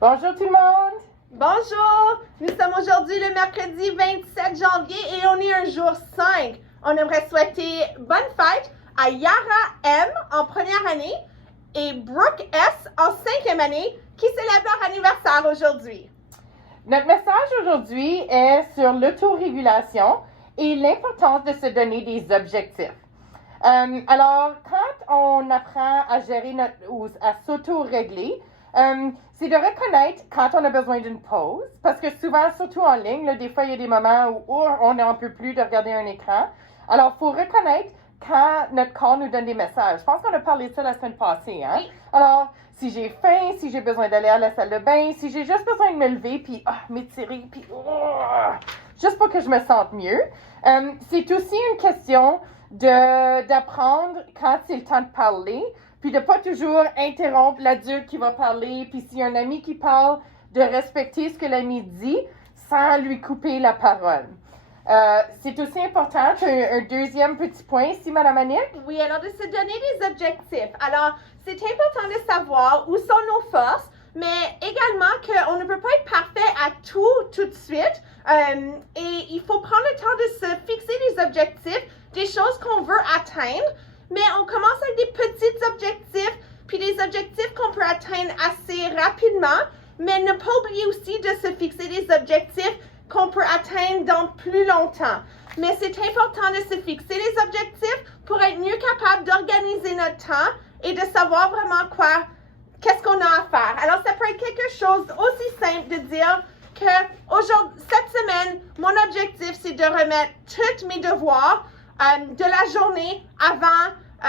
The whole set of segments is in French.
Bonjour tout le monde! Bonjour! Nous sommes aujourd'hui le mercredi 27 janvier et on est un jour 5. On aimerait souhaiter bonne fête à Yara M en première année et Brooke S en 5e année qui célèbrent leur anniversaire aujourd'hui. Notre message aujourd'hui est sur l'autorégulation et l'importance de se donner des objectifs. Alors, quand on apprend à gérer ou à s'auto-régler, c'est de reconnaître quand on a besoin d'une pause, parce que souvent, surtout en ligne, là, des fois, il y a des moments où on n'en peut plus de regarder un écran. Alors, il faut reconnaître quand notre corps nous donne des messages. Je pense qu'on a parlé de ça la semaine passée. Hein? Oui. Alors, si j'ai faim, si j'ai besoin d'aller à la salle de bain, si j'ai juste besoin de me lever, puis m'étirer, puis juste pour que je me sente mieux. C'est aussi une question d'apprendre quand c'est le temps de parler, puis de pas toujours interrompre l'adulte qui va parler, puis s'il y a un ami qui parle, de respecter ce que l'ami dit sans lui couper la parole. C'est aussi important, un deuxième petit point ici, Madame Annick. Oui, alors de se donner des objectifs. Alors, c'est important de savoir où sont nos forces, mais également qu'on ne peut pas être parfait à tout de suite. Et il faut prendre le temps de se fixer des objectifs, des choses qu'on veut atteindre, mais on commence avec des petits objectifs, puis des objectifs qu'on peut atteindre assez rapidement, mais ne pas oublier aussi de se fixer des objectifs qu'on peut atteindre dans plus longtemps. Mais c'est important de se fixer les objectifs pour être mieux capable d'organiser notre temps et de savoir vraiment qu'est-ce qu'on a à faire. Alors, ça peut être quelque chose aussi simple de dire que aujourd'hui, cette semaine, mon objectif, c'est de remettre tous mes devoirs de la journée avant 6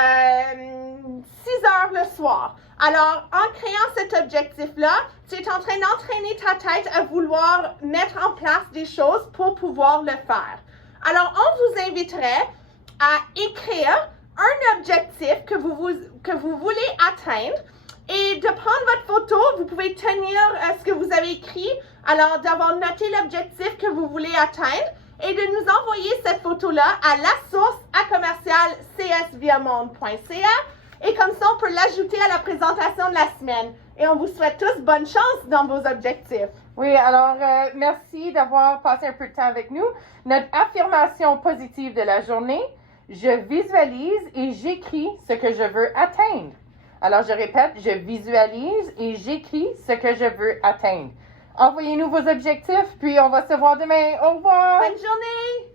heures le soir. Alors, en créant cet objectif-là, tu es en train d'entraîner ta tête à vouloir mettre en place des choses pour pouvoir le faire. Alors, on vous inviterait à écrire un objectif que vous voulez atteindre et de prendre votre photo. Vous pouvez tenir ce que vous avez écrit, alors d'avoir noté l'objectif que vous voulez atteindre et de nous envoyer cette photo-là à la source @csviamonde.ca et comme ça, on peut l'ajouter à la présentation de la semaine. Et on vous souhaite tous bonne chance dans vos objectifs. Oui, alors merci d'avoir passé un peu de temps avec nous. Notre affirmation positive de la journée, je visualise et j'écris ce que je veux atteindre. Alors je répète, je visualise et j'écris ce que je veux atteindre. Envoyez-nous vos objectifs, puis on va se voir demain. Au revoir! Bonne journée!